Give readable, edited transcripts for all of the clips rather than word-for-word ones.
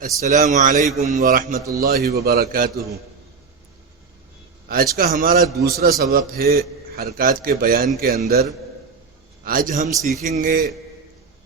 السلام علیکم ورحمۃ اللہ وبرکاتہ۔ آج کا ہمارا دوسرا سبق ہے حرکات کے بیان کے اندر۔ آج ہم سیکھیں گے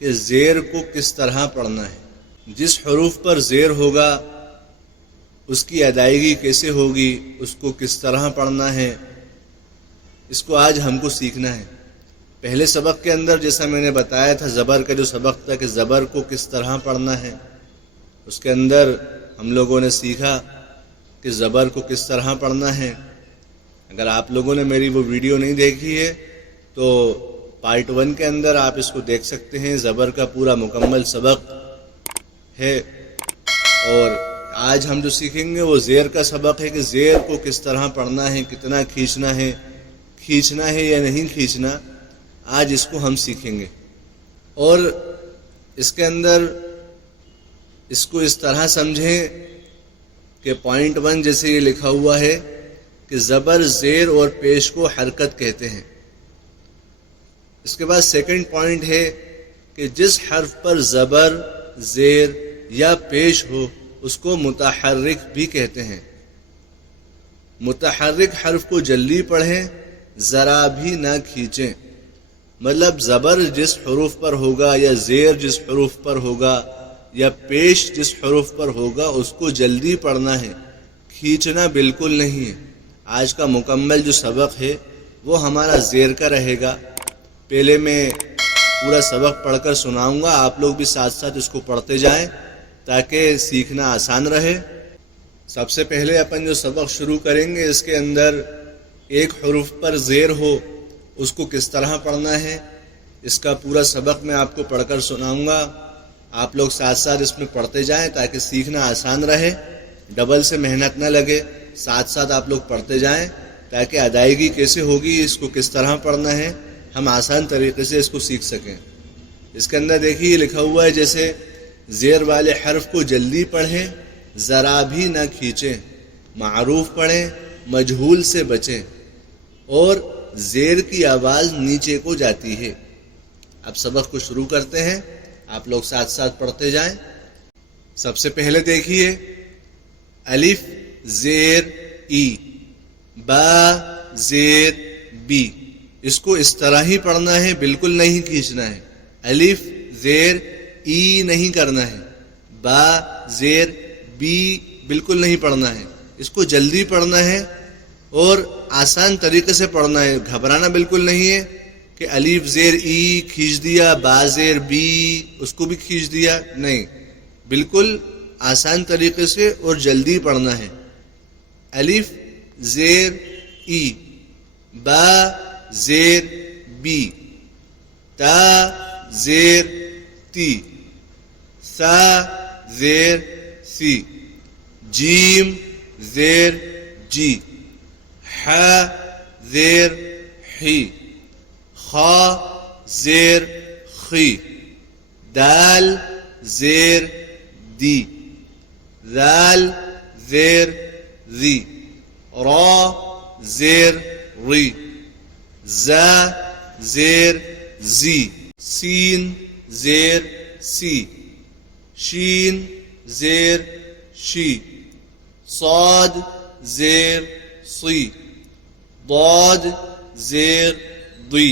کہ زیر کو کس طرح پڑھنا ہے، جس حروف پر زیر ہوگا اس کی ادائیگی کیسے ہوگی، اس کو کس طرح پڑھنا ہے، اس کو آج ہم کو سیکھنا ہے۔ پہلے سبق کے اندر جیسا میں نے بتایا تھا، زبر کا جو سبق تھا کہ زبر کو کس طرح پڑھنا ہے، اس کے اندر ہم لوگوں نے سیکھا کہ زبر کو کس طرح پڑھنا ہے۔ اگر آپ لوگوں نے میری وہ ویڈیو نہیں دیکھی ہے تو پارٹ 1 کے اندر آپ اس کو دیکھ سکتے ہیں، زبر کا پورا مکمل سبق ہے۔ اور آج ہم جو سیکھیں گے وہ زیر کا سبق ہے کہ زیر کو کس طرح پڑھنا ہے، کتنا کھینچنا ہے یا نہیں کھینچنا، آج اس کو ہم سیکھیں گے۔ اور اس کے اندر اس کو اس طرح سمجھیں کہ پوائنٹ 1 جیسے یہ لکھا ہوا ہے کہ زبر، زیر اور پیش کو حرکت کہتے ہیں۔ اس کے بعد سیکنڈ پوائنٹ ہے کہ جس حرف پر زبر، زیر یا پیش ہو اس کو متحرک بھی کہتے ہیں۔ متحرک حرف کو جلدی پڑھیں، ذرا بھی نہ کھینچیں۔ مطلب زبر جس حروف پر ہوگا یا زیر جس حروف پر ہوگا یا پیش جس حروف پر ہوگا اس کو جلدی پڑھنا ہے، کھینچنا بالکل نہیں ہے۔ آج کا مکمل جو سبق ہے وہ ہمارا زیر کا رہے گا۔ پہلے میں پورا سبق پڑھ کر سناؤں گا، آپ لوگ بھی ساتھ ساتھ اس کو پڑھتے جائیں تاکہ سیکھنا آسان رہے۔ سب سے پہلے اپن جو سبق شروع کریں گے اس کے اندر ایک حروف پر زیر ہو اس کو کس طرح پڑھنا ہے، اس کا پورا سبق میں آپ کو پڑھ کر سناؤں گا۔ آپ لوگ ساتھ ساتھ اس میں پڑھتے جائیں تاکہ سیکھنا آسان رہے، ڈبل سے محنت نہ لگے۔ ساتھ ساتھ آپ لوگ پڑھتے جائیں تاکہ ادائیگی کیسے ہوگی، اس کو کس طرح پڑھنا ہے، ہم آسان طریقے سے اس کو سیکھ سکیں۔ اس کے اندر دیکھیے لکھا ہوا ہے جیسے زیر والے حرف کو جلدی پڑھیں، ذرا بھی نہ کھینچیں، معروف پڑھیں، مجہول سے بچیں، اور زیر کی آواز نیچے کو جاتی ہے۔ اب سبق کو شروع کرتے ہیں، آپ لوگ ساتھ ساتھ پڑھتے جائیں۔ سب سے پہلے دیکھیے الف زیر ای، با زیر بی، اس کو اس طرح ہی پڑھنا ہے، بالکل نہیں کھینچنا ہے۔ الف زیر ای نہیں کرنا ہے، با زیر بی بالکل نہیں پڑھنا ہے، اس کو جلدی پڑھنا ہے اور آسان طریقے سے پڑھنا ہے۔ گھبرانا بالکل نہیں ہے کہ الف زیر ای کھینچ دیا، با زیر بی اس کو بھی کھینچ دیا، نہیں، بالکل آسان طریقے سے اور جلدی پڑھنا ہے۔ الف زیر ای، با زیر بی، تا زیر تی، سا زیر سی، جیم زیر جی، ح زیر حی، خا زیر خی، دال زیر دی، ذال زیر ذی، را زیر ری، زا زیر زی، سین زیر سی، شین زیر شی، صاد زیر صی، ضاد زیر ضی،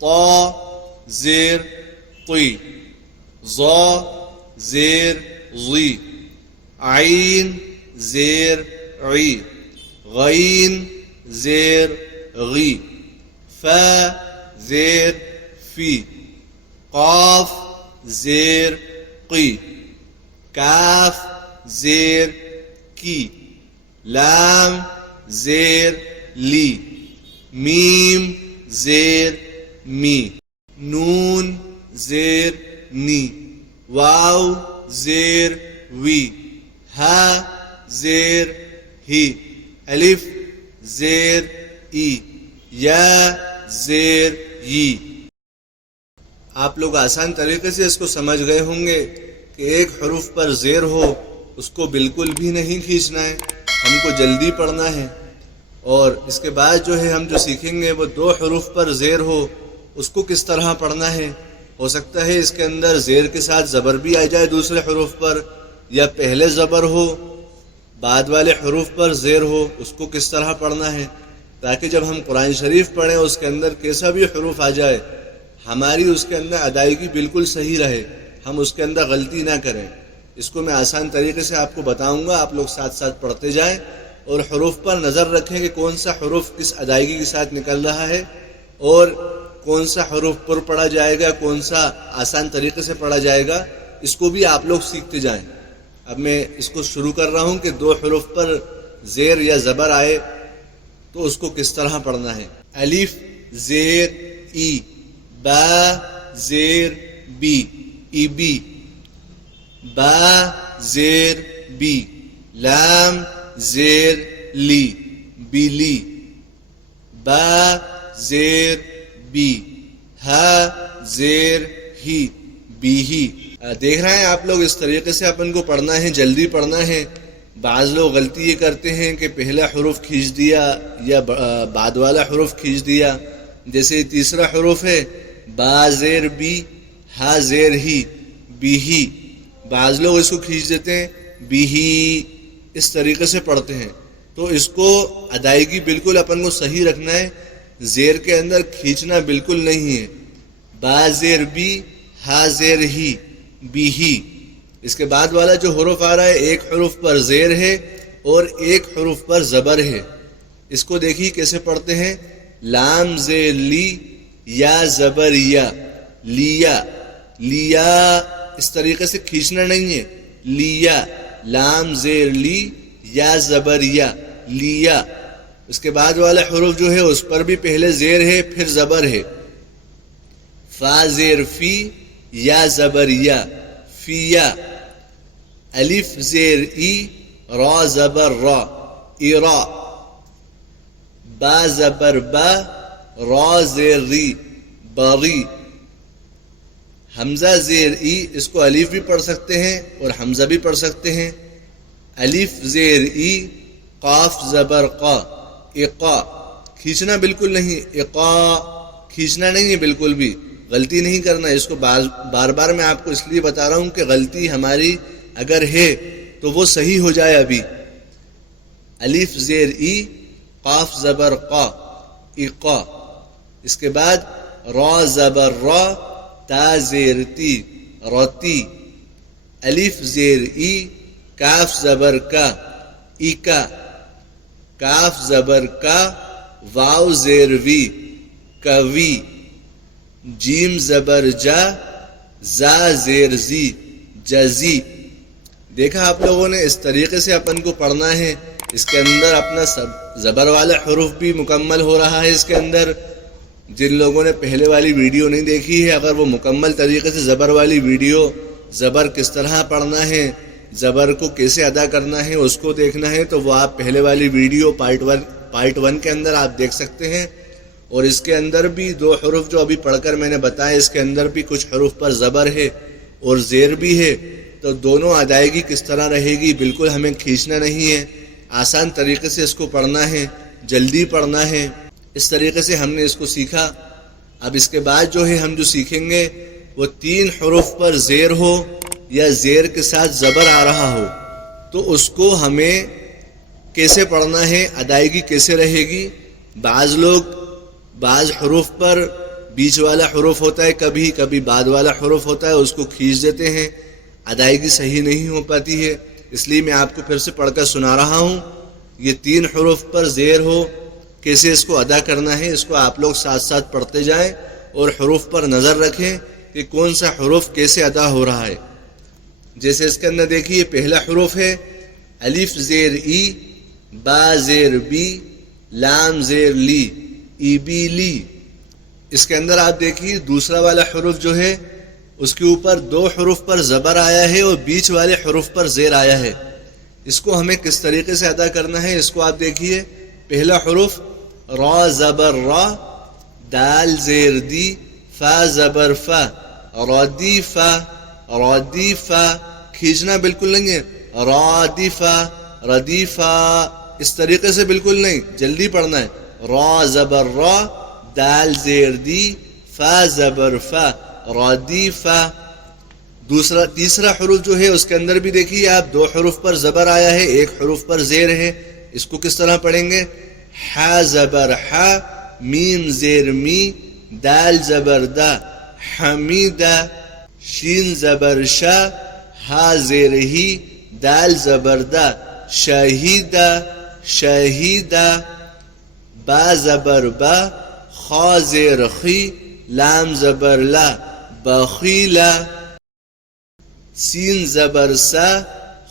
طا زیر طی، ظا زیر ظی، عین زیر عی، غین زیر غی، فا زیر فی، قاف زیر قی، کاف زیر کی، لام زیر لی، میم زیر می، نون زیر نی، واو زیر وی، ہا زیر ہی، الف زیر ای، یا زیر ی۔ آپ لوگ آسان طریقے سے اس کو سمجھ گئے ہوں گے کہ ایک حروف پر زیر ہو اس کو بالکل بھی نہیں کھینچنا ہے، ہم کو جلدی پڑھنا ہے۔ اور اس کے بعد جو ہے ہم جو سیکھیں گے وہ 2 حروف پر زیر ہو اس کو کس طرح پڑھنا ہے۔ ہو سکتا ہے اس کے اندر زیر کے ساتھ زبر بھی آ جائے دوسرے حروف پر، یا پہلے زبر ہو بعد والے حروف پر زیر ہو، اس کو کس طرح پڑھنا ہے، تاکہ جب ہم قرآن شریف پڑھیں اس کے اندر کیسا بھی حروف آ جائے ہماری اس کے اندر ادائیگی بالکل صحیح رہے، ہم اس کے اندر غلطی نہ کریں۔ اس کو میں آسان طریقے سے آپ کو بتاؤں گا، آپ لوگ ساتھ ساتھ پڑھتے جائیں اور حروف پر نظر رکھیں کہ کون سا حروف کس ادائیگی کے ساتھ نکل رہا ہے اور کون سا حروف پر پڑھا جائے گا، کون سا آسان طریقے سے پڑھا جائے گا، اس کو بھی آپ لوگ سیکھتے جائیں۔ اب میں اس کو شروع کر رہا ہوں کہ 2 حروف پر زیر یا زبر آئے تو اس کو کس طرح پڑھنا ہے۔ الف زیر ای، با زیر بی، ای بی، با زیر بی، لام زیر لی، بیلی، با زیر بی، ہا زیر ہی، بی ہی۔ دیکھ رہے ہیں آپ لوگ، اس طریقے سے اپن کو پڑھنا ہے، جلدی پڑھنا ہے۔ بعض لوگ غلطی یہ کرتے ہیں کہ پہلا حروف کھینچ دیا یا بعد والا حروف کھینچ دیا، جیسے تیسرا حروف ہے با زیر بی، ہا زیر ہی، بی ہی، بعض لوگ اس کو کھینچ دیتے ہیں بی ہی، اس طریقے سے پڑھتے ہیں۔ تو اس کو ادائیگی بالکل اپن کو صحیح رکھنا ہے، زیر کے اندر کھینچنا بالکل نہیں ہے۔ با زیر بی، ہا زیر ہی، بی ہی۔ اس کے بعد والا جو حروف آ رہا ہے ایک حروف پر زیر ہے اور ایک حروف پر زبر ہے۔ اس کو دیکھیے کیسے پڑھتے ہیں، لام زیر لی، یا زبر یا، لیا، لیا، اس طریقے سے کھینچنا نہیں ہے، لیا، لام زیر لی، یا زبر یا، لیا۔ اس کے بعد والا حروف جو ہے اس پر بھی پہلے زیر ہے پھر زبر ہے، فا زیر فی، یا زبر یا، فیا، الف زیر ای، را زبر را، ایرا، با زبر با، را زیر ری، بری، حمزہ زیر ای، اس کو الف بھی پڑھ سکتے ہیں اور حمزہ بھی پڑھ سکتے ہیں، الف زیر ای، قاف زبر قا، اقا، کھینچنا بالکل نہیں، اقا کھینچنا نہیں ہے بالکل بھی، غلطی نہیں کرنا۔ اس کو بار بار میں آپ کو اس لیے بتا رہا ہوں کہ غلطی ہماری اگر ہے تو وہ صحیح ہو جائے ابھی۔ الف زیر ای، قاف زبر قا، اقا، اس کے بعد را زبر را، تا زیر تی، رتی، الف زیر ای، کاف زبر کا، ایکا، کاف زبر کا، واو زیر وی، کوی، جیم زبر جا، زا زیر زی، جزی۔ دیکھا آپ لوگوں نے، اس طریقے سے اپن کو پڑھنا ہے۔ اس کے اندر اپنا زبر والا حروف بھی مکمل ہو رہا ہے۔ اس کے اندر جن لوگوں نے پہلے والی ویڈیو نہیں دیکھی ہے، اگر وہ مکمل طریقے سے زبر والی ویڈیو، زبر کس طرح پڑھنا ہے، زبر کو کیسے ادا کرنا ہے، اس کو دیکھنا ہے تو وہ آپ پہلے والی ویڈیو پارٹ 1 کے اندر آپ دیکھ سکتے ہیں۔ اور اس کے اندر بھی 2 حروف جو ابھی پڑھ کر میں نے بتایا، اس کے اندر بھی کچھ حروف پر زبر ہے اور زیر بھی ہے، تو دونوں ادائیگی کس طرح رہے گی، بالکل ہمیں کھینچنا نہیں ہے، آسان طریقے سے اس کو پڑھنا ہے، جلدی پڑھنا ہے۔ اس طریقے سے ہم نے اس کو سیکھا۔ اب اس کے بعد جو ہے ہم جو سیکھیں گے وہ 3 حروف پر زیر ہو یا زیر کے ساتھ زبر آ رہا ہو تو اس کو ہمیں کیسے پڑھنا ہے، ادائیگی کیسے رہے گی۔ بعض حروف پر بیچ والا حروف ہوتا ہے، کبھی کبھی بعد والا حروف ہوتا ہے، اس کو کھینچ دیتے ہیں، ادائیگی صحیح نہیں ہو پاتی ہے۔ اس لیے میں آپ کو پھر سے پڑھ کر سنا رہا ہوں۔ یہ 3 حروف پر زیر ہو، کیسے اس کو ادا کرنا ہے، اس کو آپ لوگ ساتھ ساتھ پڑھتے جائیں اور حروف پر نظر رکھیں کہ کون سا حروف کیسے ادا ہو رہا ہے۔ جیسے اس کے اندر دیکھیے، پہلا حروف ہے الف زیر ای، با زیر بی، لام زیر لی، ای بی لی۔ اس کے اندر آپ دیکھیے دوسرا والا حروف جو ہے اس کے اوپر 2 حروف پر زبر آیا ہے اور بیچ والے حروف پر زیر آیا ہے۔ اس کو ہمیں کس طریقے سے ادا کرنا ہے، اس کو آپ دیکھیے۔ پہلا حروف را زبر را، دال زیر دی، فا زبر فا، رادی فا، رادی فا، کھینچنا بالکل نہیں ہے، رادی فا، ردی فا، اس طریقے سے بالکل نہیں، جلدی پڑھنا ہے۔ را زبر را، دال زیر دی، فا زبر فا، رادی فا۔ تیسرا حروف جو ہے اس کے اندر بھی دیکھیے آپ 2 حروف پر زبر آیا ہے، 1 حروف پر زیر ہے. اس کو کس طرح پڑھیں گے؟ ح زبر ح، میم زیر می، دال زبر دا، حمیدہ. شین زبر شا، ہا زیر ہی، دال زبر دا، شہیدہ شہیدہ. با زبر با، خا زیر خی، لام زبر لا، بخیلا. سین زبر سا،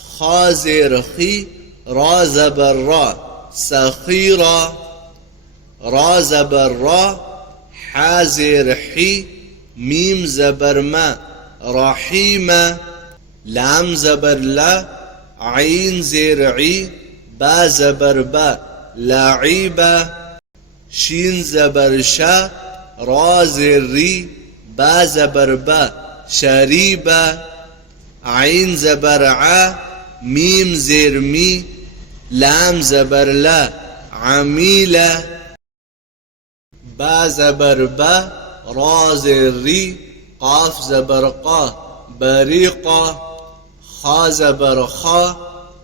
خا زیر خی، را زبر را، سخیرا. را زبر را، ح زیر حی، میم زبر ما، رحیما. لام زبر لا، عین زیر عی، با زبر با، لعیبا. شین زبر شا، را زیر ری، با زبر با، شریبا. عین زبر ع، میم زیر می، لام زبر لا، عمیلا. با زبر با، را زیر ری، قاف زبر قا، بریقا. خا زبر خا،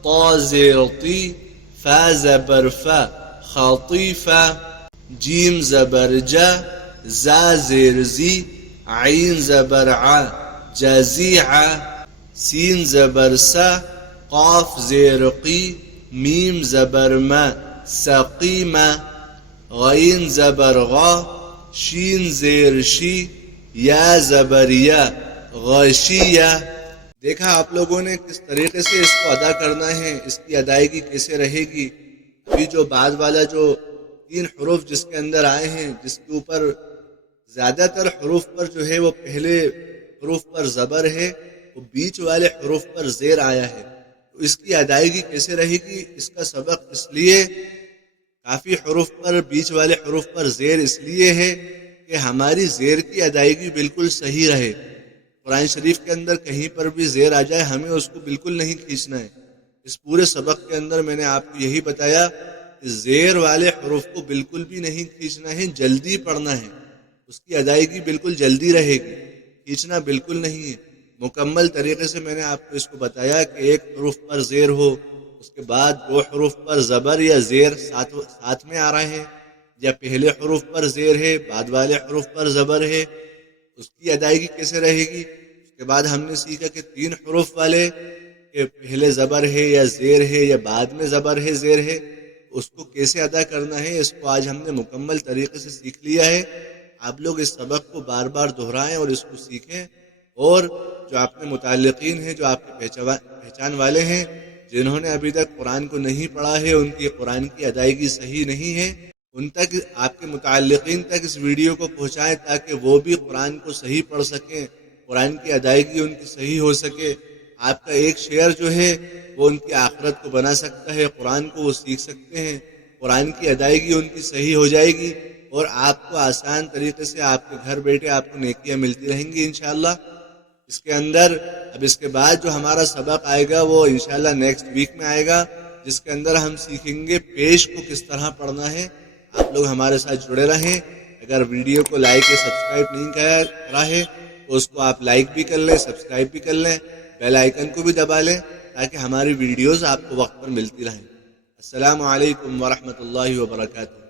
طا زیر طی، فا زبر فا، خطیفا. جیم زبر جا، زا زیر زی، عین زبر ع، جزیعا. سین زبر سا، قاف زیر قی، میم زبر ما، سقیما. غین زبر غا، شین زیر شی، یا زبر یا، غشیہ. دیکھا آپ لوگوں نے کس طریقے سے اس کو ادا کرنا ہے، اس کی ادائیگی کیسے رہے گی. ابھی جو بعد والا جو 3 حروف جس کے اندر آئے ہیں، جس کے اوپر زیادہ تر حروف پر جو ہے وہ پہلے حروف پر زبر ہے، وہ بیچ والے حروف پر زیر آیا ہے. تو اس کی ادائیگی کیسے رہے گی، اس کا سبق اس لیے کافی حروف پر بیچ والے حروف پر زیر اس لیے ہے کہ ہماری زیر کی ادائیگی بالکل صحیح رہے. قرآن شریف کے اندر کہیں پر بھی زیر آ جائے ہمیں اس کو بالکل نہیں کھینچنا ہے. اس پورے سبق کے اندر میں نے آپ کو یہی بتایا کہ زیر والے حروف کو بالکل بھی نہیں کھینچنا ہے، جلدی پڑھنا ہے. اس کی ادائیگی بالکل جلدی رہے گی، کھینچنا بالکل نہیں ہے. مکمل طریقے سے میں نے آپ کو اس کو بتایا کہ 1 حروف پر زیر ہو، اس کے بعد 2 حروف پر زبر یا زیر ساتھ میں آ رہے ہیں، یا پہلے حروف پر زیر ہے بعد والے حروف پر زبر ہے، اس کی ادائیگی کیسے رہے گی. اس کے بعد ہم نے سیکھا کہ 3 حروف والے کہ پہلے زبر ہے یا زیر ہے یا بعد میں زبر ہے زیر ہے، اس کو کیسے ادا کرنا ہے. اس کو آج ہم نے مکمل طریقے سے سیکھ لیا ہے. آپ لوگ اس سبق کو بار بار دہرائیں اور اس کو سیکھیں. اور جو آپ کے متعلقین ہیں، جو آپ کے پہچان والے ہیں، جنہوں نے ابھی تک قرآن کو نہیں پڑھا ہے، ان کی قرآن کی ادائیگی صحیح نہیں ہے، ان تک، آپ کے متعلقین تک اس ویڈیو کو پہنچائیں تاکہ وہ بھی قرآن کو صحیح پڑھ سکیں، قرآن کی ادائیگی ان کی صحیح ہو سکے. آپ کا ایک شیئر جو ہے وہ ان کی آخرت کو بنا سکتا ہے. قرآن کو وہ سیکھ سکتے ہیں، قرآن کی ادائیگی ان کی صحیح ہو جائے گی، اور آپ کو آسان طریقے سے آپ کے گھر بیٹھے آپ کو نیکیاں ملتی رہیں گی انشاءاللہ. اس کے اندر اب اس کے بعد جو ہمارا سبق آئے گا وہ انشاءاللہ نیکسٹ ویک میں آئے گا، جس کے اندر ہم سیکھیں گے پیش کو کس طرح پڑھنا ہے. آپ لوگ ہمارے ساتھ جڑے رہیں. اگر ویڈیو کو لائک یا سبسکرائب نہیں کرا ہے تو اس کو آپ لائک بھی کر لیں، سبسکرائب بھی کر لیں، بیل آئیکن کو بھی دبا لیں تاکہ ہماری ویڈیوز آپ کو وقت پر ملتی رہیں. السلام علیکم ورحمۃ اللہ وبرکاتہ.